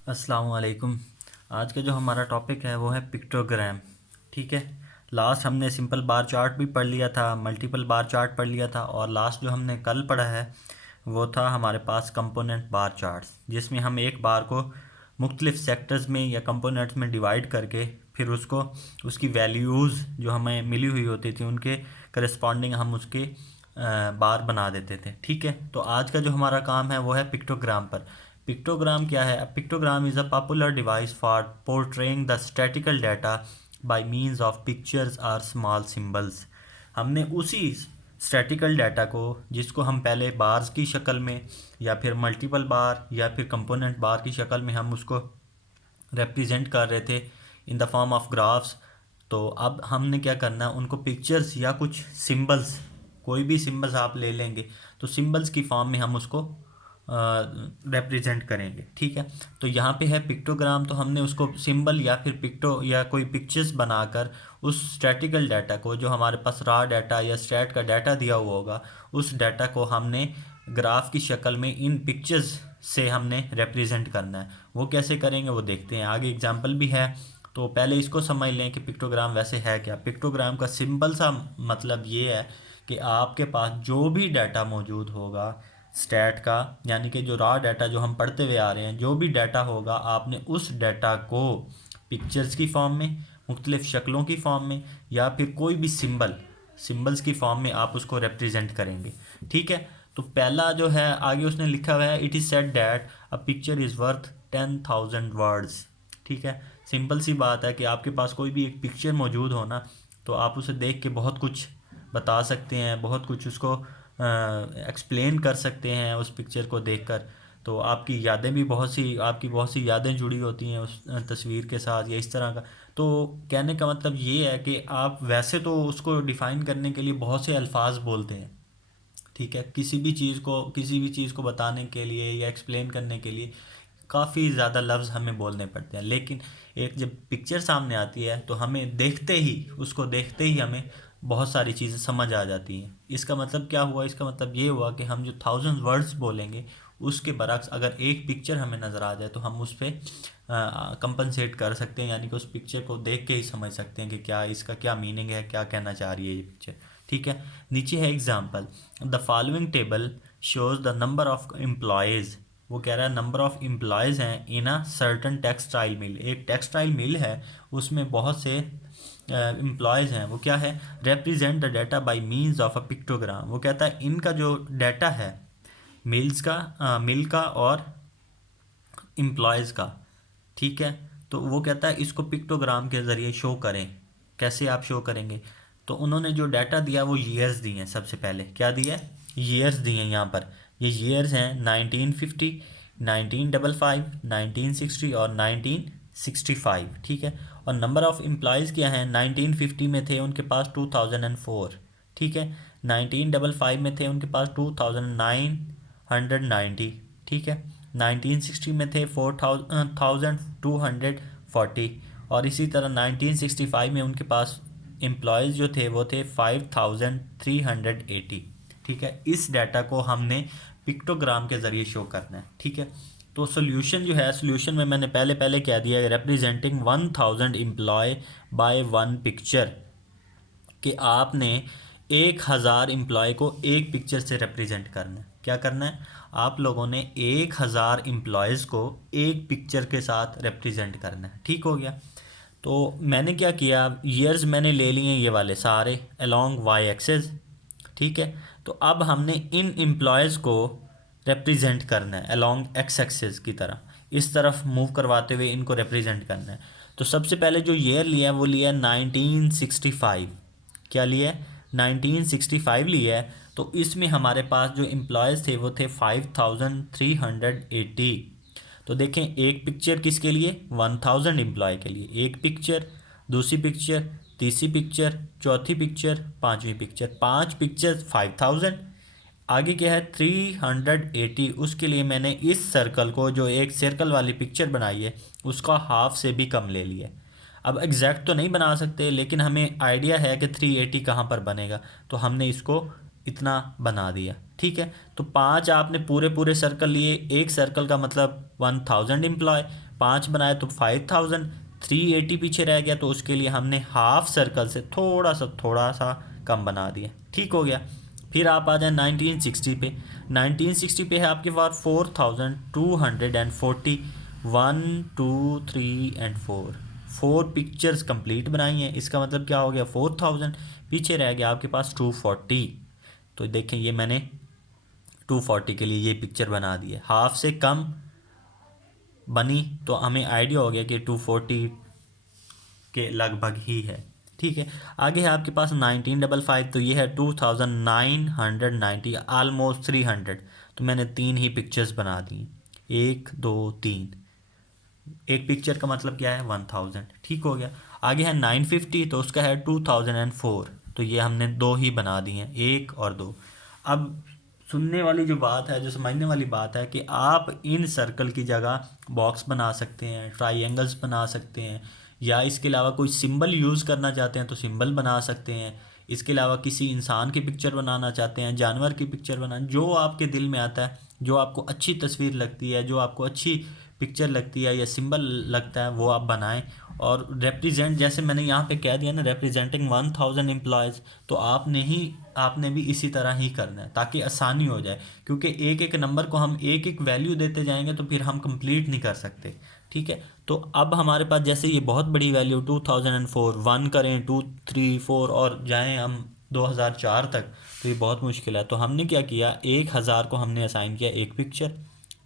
अस्सलाम वालेकुम। आज का जो हमारा टॉपिक है वो है पिक्टोग्राम। ठीक है। लास्ट हमने सिंपल बार चार्ट भी पढ़ लिया था, मल्टीपल बार चार्ट पढ़ लिया था, और लास्ट जो हमने कल पढ़ा है वो था हमारे पास कंपोनेंट बार चार्ट्स, जिसमें हम एक बार को मुख्तलिफ सेक्टर्स में या कंपोनेंट्स में डिवाइड करके फिर उसको उसकी वैल्यूज़ जो हमें मिली हुई होती थी उनके करस्पॉन्डिंग हम उसके बार बना देते थे। ठीक है। तो आज का जो हमारा काम है वो है पिक्टोग्राम पर। पिक्टोग्राम क्या है? Pictogram is a popular device for portraying the statistical data by means of pictures और स्मॉल सिंबल्स। हमने उसी स्टैटिकल डाटा को, जिसको हम पहले बार्स की शक्ल में या फिर मल्टीपल बार या फिर कंपोनेंट बार की शक्ल में हम उसको रिप्रेजेंट कर रहे थे in the form of graphs, तो अब हमने क्या करना है, उनको पिक्चर्स या कुछ सिंबल्स, कोई भी सिंबल्स आप ले लेंगे तो सिंबल्स की फॉर्म में हम उसको रिप्रेजेंट करेंगे। ठीक है। तो यहाँ पे है पिक्टोग्राम, तो हमने उसको सिंबल या फिर पिक्टो या कोई पिक्चर्स बनाकर उस स्टैटिकल डाटा को, जो हमारे पास रॉ डाटा या स्टैट का डाटा दिया हुआ होगा, उस डाटा को हमने ग्राफ की शक्ल में इन पिक्चर्स से हमने रिप्रेजेंट करना है। वो कैसे करेंगे वो देखते हैं, आगे एग्जांपल भी है। तो पहले इसको समझ लें कि पिक्टोग्राम वैसे है क्या। पिक्टोग्राम का सिंपल सा मतलब ये है कि आपके पास जो भी डाटा मौजूद होगा स्टैट का, यानी कि जो रॉ डाटा जो हम पढ़ते हुए आ रहे हैं, जो भी डाटा होगा आपने उस डाटा को पिक्चर्स की फॉर्म में, मुख्तलिफ शक्लों की फॉर्म में, या फिर कोई भी सिंबल्स की फॉर्म में आप उसको रिप्रेजेंट करेंगे। ठीक है। तो पहला जो है आगे उसने लिखा हुआ है, it is said that a picture is worth 10,000 words. ठीक है। सिंपल सी बात है कि आपके पास कोई भी एक पिक्चर मौजूद हो ना, तो आप उसे देख के बहुत कुछ बता सकते हैं, बहुत कुछ उसको एक्सप्लेन कर सकते हैं उस पिक्चर को देखकर। तो आपकी यादें भी आपकी बहुत सी यादें जुड़ी होती हैं उस तस्वीर के साथ या इस तरह का। तो कहने का मतलब ये है कि आप वैसे तो उसको डिफ़ाइन करने के लिए बहुत से अल्फाज बोलते हैं। ठीक है। किसी भी चीज़ को बताने के लिए या एक्सप्लेन करने के लिए काफ़ी ज़्यादा लफ्ज़ हमें बोलने पड़ते हैं, लेकिन एक जब पिक्चर सामने आती है तो हमें उसको देखते ही हमें बहुत सारी चीज़ें समझ आ जाती हैं। इसका मतलब क्या हुआ? इसका मतलब ये हुआ कि हम जो 1000 वर्ड्स बोलेंगे उसके बरक्स अगर एक पिक्चर हमें नज़र आ जाए तो हम उस पर कंपनसेट कर सकते हैं, यानी कि उस पिक्चर को देख के ही समझ सकते हैं कि क्या इसका क्या मीनिंग है, क्या कहना चाह रही है ये पिक्चर। ठीक है। नीचे है example, the following table shows the number of employees. वो कह रहा है नंबर ऑफ एम्प्लॉयज़ हैं इन अ सर्टन टेक्सटाइल मिल। एक टेक्सटाइल मिल है, उसमें बहुत से एम्प्लॉयज़ हैं। वो क्या है? Represent the data by means of a pictogram. वो कहता है इनका जो डाटा है मिल का और एम्प्लॉयज़ का, ठीक है, तो वो कहता है इसको पिक्टोग्राम के ज़रिए शो करें। कैसे आप शो करेंगे? तो उन्होंने जो डाटा दिया वो ईयर्स दिए हैं। सबसे पहले क्या दिया है? ईयर्स दिए हैं यहाँ पर। ये ईयर्स हैं 1950, 1955, 1960 और 1965। ठीक है। और नंबर ऑफ़ एम्प्लॉयज़ क्या हैं? 1950 में थे उनके पास 2004। ठीक है। 1955 में थे उनके पास 2990। ठीक है। 1960 में थे 4240। और इसी तरह 1965 में उनके पास एम्प्लॉयज़ जो थे वो थे 5380। ठीक है। इस डाटा को हमने पिक्टोग्राम के ज़रिए शो करना है। ठीक है। तो सोल्यूशन जो है, सोल्यूशन में मैंने पहले पहले क्या दिया है, representing 1000 employ by one picture, कि आपने 1000 एम्प्लॉय को एक पिक्चर से रिप्रेजेंट करना है। क्या करना है? आप लोगों ने 1000 एम्प्लॉयज़ को एक पिक्चर के साथ रिप्रेजेंट करना है। ठीक हो गया। तो मैंने क्या किया, ईयर्स मैंने ले लिए ये वाले सारे अलोंग वाई एक्सेस। ठीक है। तो अब हमने इन एम्प्लॉयज़ को रिप्रेजेंट करना है अलोंग एक्स एक्सेस की तरह, इस तरफ मूव करवाते हुए इनको रिप्रेजेंट करना है। तो सबसे पहले जो ईयर लिया है वो लिया 1965। क्या लिया है? 1965 लिया है। तो इसमें हमारे पास जो एम्प्लॉयज़ थे वो थे 5380। तो देखें, एक पिक्चर किसके लिए? 1000 एम्प्लॉय के लिए एक पिक्चर, दूसरी पिक्चर, तीसरी पिक्चर, चौथी पिक्चर, पांचवी पिक्चर, पांच पिक्चर 5000। आगे क्या है? 380। उसके लिए मैंने इस सर्कल को, जो एक सर्कल वाली पिक्चर बनाई है, उसका हाफ से भी कम ले लिया। अब एग्जैक्ट तो नहीं बना सकते, लेकिन हमें आइडिया है कि 380 कहाँ पर बनेगा, तो हमने इसको इतना बना दिया। ठीक है, तो 5 आपने पूरे पूरे सर्कल लिए, एक सर्कल का मतलब 1000 एम्प्लॉय, 5 बनाए तो 5000, 380 पीछे रह गया, तो उसके लिए हमने हाफ सर्कल से थोड़ा सा कम बना दिया। ठीक हो गया। फिर आप आ जाए 1960 पे। 1960 पे है आपके पास 4240, 1 2 3 एंड 4, 4 पिक्चर्स कंप्लीट बनाई हैं। इसका मतलब क्या हो गया, 4000 पीछे रह गया आपके पास 240। तो देखें ये मैंने 240 के लिए ये पिक्चर बना दी है, हाफ से कम बनी, तो हमें आइडिया हो गया कि 240 के लगभग ही है। ठीक है, आगे है आपके पास 1955, तो ये है 2990, आलमोस्ट 300। तो मैंने 3 ही पिक्चर्स बना दी, 1 2 3, एक पिक्चर का मतलब क्या है 1000। ठीक हो गया। आगे है 950, तो उसका है 2004, तो ये हमने 2 ही बना दी हैं, 1 और 2। अब सुनने वाली जो बात है, जो समझने वाली बात है कि आप इन सर्कल की जगह बॉक्स बना सकते हैं, ट्राइंगल्स बना सकते हैं, या इसके अलावा कोई सिंबल यूज़ करना चाहते हैं तो सिंबल बना सकते हैं। इसके अलावा किसी इंसान की पिक्चर बनाना चाहते हैं, जानवर की पिक्चर बनाना, जो आपके दिल में आता है, जो आपको अच्छी तस्वीर लगती है, जो आपको अच्छी पिक्चर लगती है या सिंबल लगता है, वो आप बनाएं। और रिप्रेजेंट, जैसे मैंने यहाँ पे कह दिया ना, रिप्रेजेंटिंग 1000 एम्प्लॉयज़, तो आपने भी इसी तरह ही करना है ताकि आसानी हो जाए, क्योंकि एक एक नंबर को हम एक एक वैल्यू देते जाएंगे तो फिर हम कंप्लीट नहीं कर सकते। ठीक है, तो अब हमारे पास जैसे ये बहुत बड़ी वैल्यू 2004, 1 करें 2 3 4 और जाएं हम 2004 तक, तो ये बहुत मुश्किल है। तो हमने क्या किया, 1000 को हमने असाइन किया एक पिक्चर,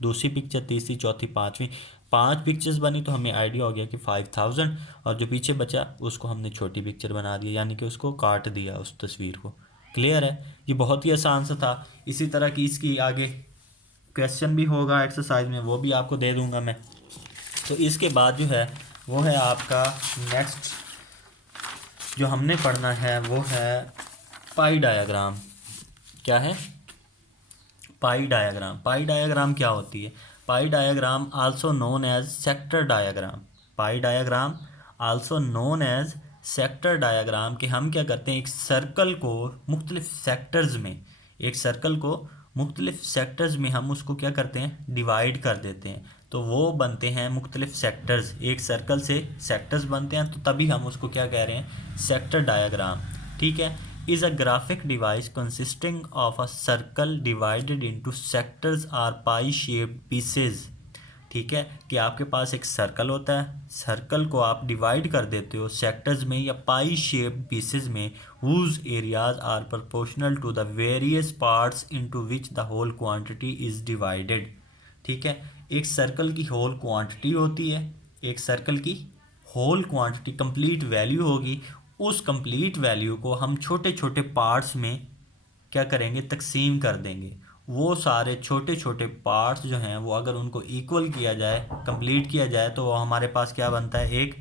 दूसरी पिक्चर, तीसरी, चौथी, पाँचवीं, 5 पिक्चर्स बनी, तो हमें आइडिया हो गया कि 5000, और जो पीछे बचा उसको हमने छोटी पिक्चर बना दिया, यानी कि उसको काट दिया उस तस्वीर को। क्लियर है, ये बहुत ही आसान सा था। इसी तरह की इसकी आगे क्वेश्चन भी होगा एक्सरसाइज में, वो भी आपको दे दूंगा मैं। तो इसके बाद जो है वो है आपका नेक्स्ट जो हमने पढ़ना है वो है पाई डायग्राम। क्या है, पाई डायग्राम। पाई डायग्राम क्या होती है, pie diagram also known as sector diagram. Pie diagram also known as sector diagram, कि हम क्या करते हैं, एक सर्कल को मुख्तलिफ सेक्टर्स में, एक सर्कल को मुख्तलिफ सेक्टर्स में हम उसको क्या करते हैं, डिवाइड कर देते हैं, तो वो बनते हैं मुख्तलिफ सेक्टर्स। एक सर्कल से सेक्टर्स बनते हैं, तो तभी हम उसको क्या कह रहे हैं, सेक्टर डायग्राम। ठीक है, is a graphic device consisting of a circle divided into sectors or pie shaped pieces। ठीक है, कि आपके पास एक सर्कल होता है, सर्कल को आप डिवाइड कर देते हो सेक्टर्स में या पाई शेप्ड पीसेस में, whose areas are proportional to the various parts into which the whole quantity is divided। ठीक है, एक सर्कल की होल क्वांटिटी होती है, एक सर्कल की होल क्वांटिटी कंप्लीट वैल्यू होगी, उस कंप्लीट वैल्यू को हम छोटे छोटे पार्ट्स में क्या करेंगे, तकसीम कर देंगे। वो सारे छोटे छोटे पार्ट्स जो हैं वो अगर उनको इक्वल किया जाए, कंप्लीट किया जाए, तो वो हमारे पास क्या बनता है, एक